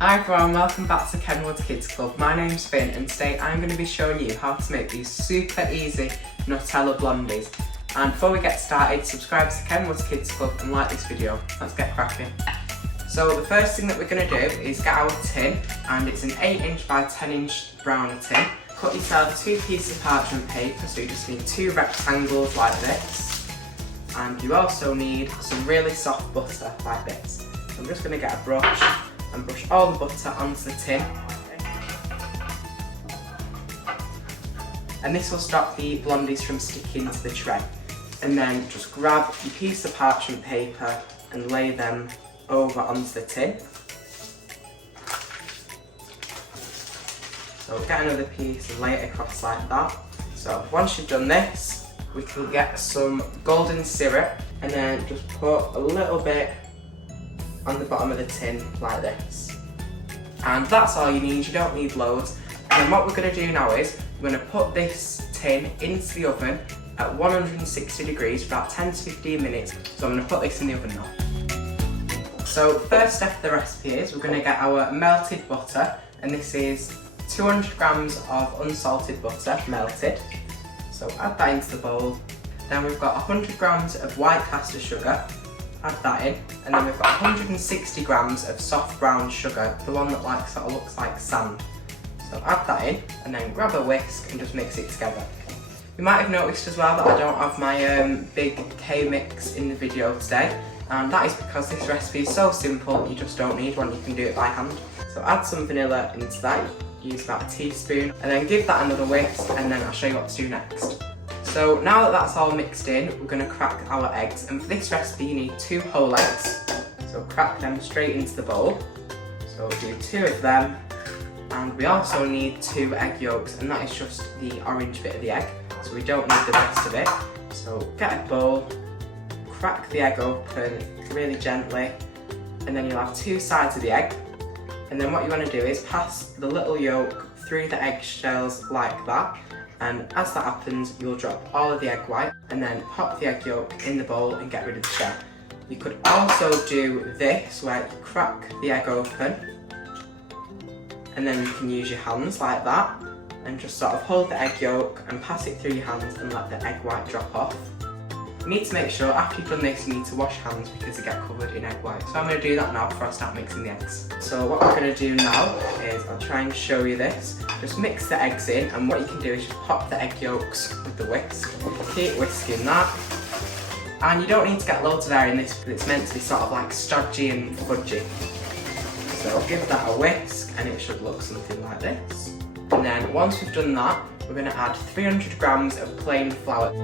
Hi everyone, welcome back to Kenwood Kids Club. My name's Finn and today I'm going to be showing you how to make these super easy Nutella blondies. And before we get started, subscribe to Kenwood Kids Club and like this video. Let's get cracking. So the first thing that we're going to do is get our tin, and it's an 8" by 10" brownie tin. Cut yourself 2 pieces of parchment paper, so you just need 2 rectangles like this. And you also need some really soft butter like this. I'm just going to get a brush and brush all the butter onto the tin. And this will stop the blondies from sticking to the tray. And then just grab your piece of parchment paper and lay them over onto the tin. So get another piece and lay it across like that. So once you've done this, we can get some golden syrup and then just put a little bit on the bottom of the tin like this. And that's all you need, you don't need loads. And then what we're going to do now is, we're going to put this tin into the oven at 160 degrees for about 10 to 15 minutes. So I'm going to put this in the oven now. So the first step of the recipe is, we're going to get our melted butter, and this is 200 grams of unsalted butter, melted. So add that into the bowl. Then we've got 100 grams of white caster sugar. Add that in, and then we've got 160 grams of soft brown sugar, the one that sort of looks like sand. So add that in, and then grab a whisk and just mix it together. You might have noticed as well that I don't have my big K-mix in the video today, and that is because this recipe is so simple, you just don't need one, you can do it by hand. So add some vanilla into that, use about a teaspoon, and then give that another whisk, and then I'll show you what to do next. So now that that's all mixed in, we're going to crack our eggs, and for this recipe you need 2 whole eggs. So crack them straight into the bowl. So we'll do 2 of them, and we also need 2 egg yolks, and that is just the orange bit of the egg, so we don't need the rest of it. So get a bowl, crack the egg open really gently, and then you'll have 2 sides of the egg. And then what you want to do is pass the little yolk through the egg shells like that. And as that happens, you'll drop all of the egg white and then pop the egg yolk in the bowl and get rid of the shell. You could also do this, where you crack the egg open and then you can use your hands like that and just sort of hold the egg yolk and pass it through your hands and let the egg white drop off. You need to make sure after you've done this, you need to wash hands because they get covered in egg white. So I'm going to do that now before I start mixing the eggs. So what we're going to do now is, I'll try and show you this. Just mix the eggs in, and what you can do is just pop the egg yolks with the whisk. Keep whisking that. And you don't need to get loads of air in this because it's meant to be sort of like stodgy and fudgy. So give that a whisk and it should look something like this. And then once we've done that, we're going to add 300 grams of plain flour.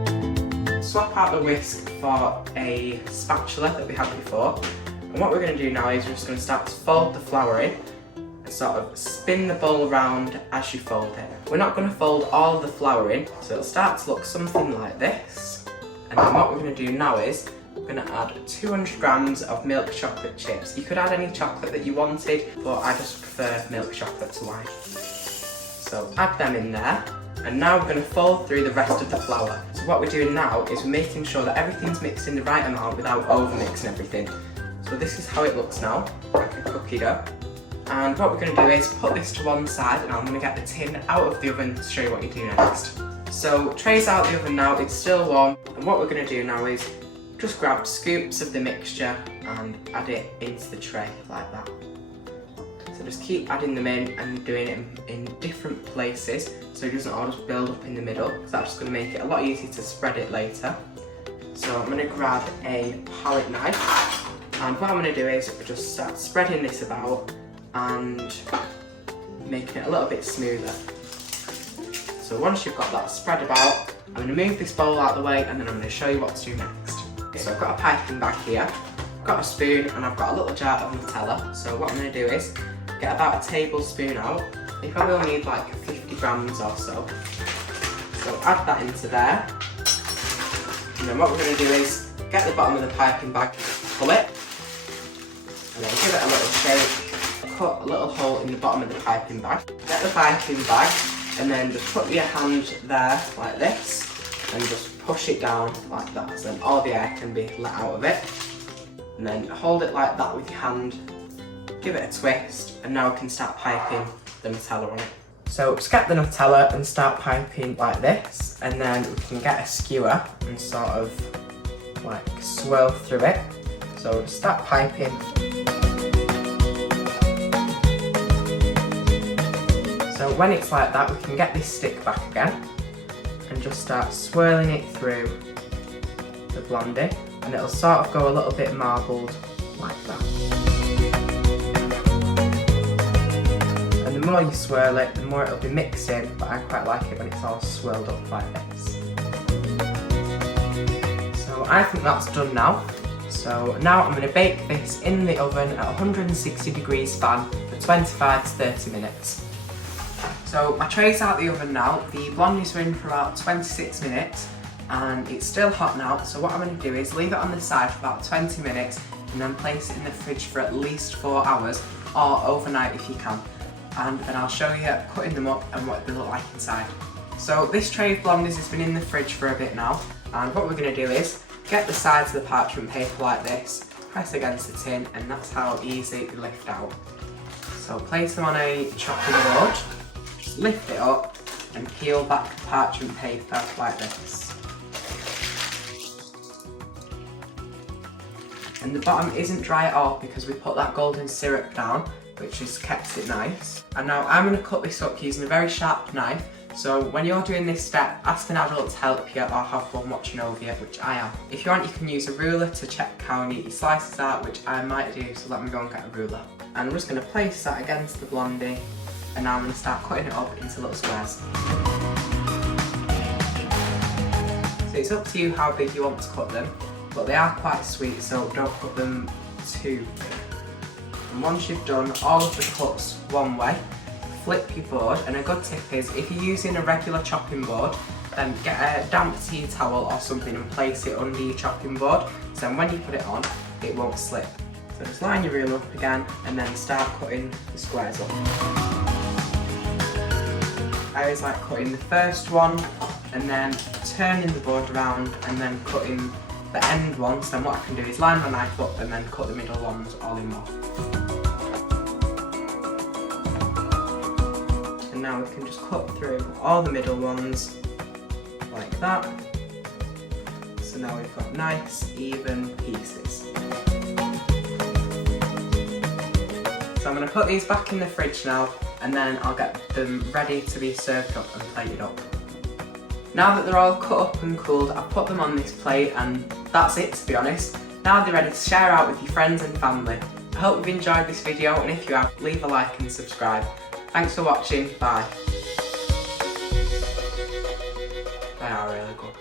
Swap out the whisk for a spatula that we had before, and what we're going to do now is we're just going to start to fold the flour in and sort of spin the bowl around as you fold it. We're not going to fold all the flour in, so it'll start to look something like this. And then what we're going to do now is we're going to add 200 grams of milk chocolate chips. You could add any chocolate that you wanted, but I just prefer milk chocolate to wine. So add them in there. And now we're going to fold through the rest of the flour. So what we're doing now is we're making sure that everything's mixed in the right amount without over mixing everything. So this is how it looks now, like a cookie dough. And what we're going to do is put this to one side, and I'm going to get the tin out of the oven to show you what you do next. So tray's out of the oven now, it's still warm, and what we're going to do now is just grab scoops of the mixture and add it into the tray like that. So just keep adding them in and doing it in different places so it doesn't all just build up in the middle, because that's just going to make it a lot easier to spread it later. So I'm going to grab a palette knife, and what I'm going to do is just start spreading this about and making it a little bit smoother. So once you've got that spread about, I'm going to move this bowl out of the way and then I'm going to show you what to do next. So I've got a piping bag here, I've got a spoon, and I've got a little jar of Nutella. So what I'm going to do is get about a tablespoon out. You probably will need like 50 grams or so. So add that into there. And then what we're going to do is get the bottom of the piping bag, pull it, and then give it a little shake. Cut a little hole in the bottom of the piping bag. Get the piping bag, and then just put your hand there like this, and just push it down like that, so then all the air can be let out of it. And then hold it like that with your hand, give it a twist, and now we can start piping the Nutella on it. So just get the Nutella and start piping like this, and then we can get a skewer and sort of like swirl through it. So start piping. So when it's like that, we can get this stick back again and just start swirling it through the Blondie, and it'll sort of go a little bit marbled like that. And the more you swirl it, the more it'll be mixed in, but I quite like it when it's all swirled up like this. So I think that's done now. So now I'm going to bake this in the oven at 160 degrees fan for 25 to 30 minutes. So my tray's out the oven now. The Blondies are in for about 26 minutes and it's still hot now. So what I'm going to do is leave it on the side for about 20 minutes and then place it in the fridge for at least 4 hours, or overnight if you can. And then I'll show you cutting them up and what they look like inside. So this tray of Blondies has been in the fridge for a bit now, and what we're going to do is get the sides of the parchment paper like this, press against the tin, and that's how easy they lift out. So place them on a chopping board, lift it up and peel back the parchment paper like this. And the bottom isn't dry at all because we put that golden syrup down, which has kept it nice. And now I'm going to cut this up using a very sharp knife. So when you're doing this step, ask an adult to help you or have one watching over you, which I am. If you want, you can use a ruler to check how neat your slices are, which I might do, so let me go and get a ruler. And I'm just going to place that against the Blondie, and now I'm going to start cutting it up into little squares. So it's up to you how big you want to cut them, but they are quite sweet, so don't cut them too big. And once you've done all of the cuts one way, flip your board, and a good tip is if you're using a regular chopping board, then get a damp tea towel or something and place it under your chopping board, so then when you put it on, it won't slip. So just line your reel up again and then start cutting the squares up. I always like cutting the first one and then turning the board around and then cutting the end ones. Then what I can do is line my knife up and then cut the middle ones all in one. And now we can just cut through all the middle ones like that. So now we've got nice even pieces. So I'm going to put these back in the fridge now, and then I'll get them ready to be served up and plated up. Now that they're all cut up and cooled, I've put them on this plate, and that's it, to be honest. Now they're ready to share out with your friends and family. I hope you've enjoyed this video, and if you have, leave a like and subscribe. Thanks for watching, bye. They are really good.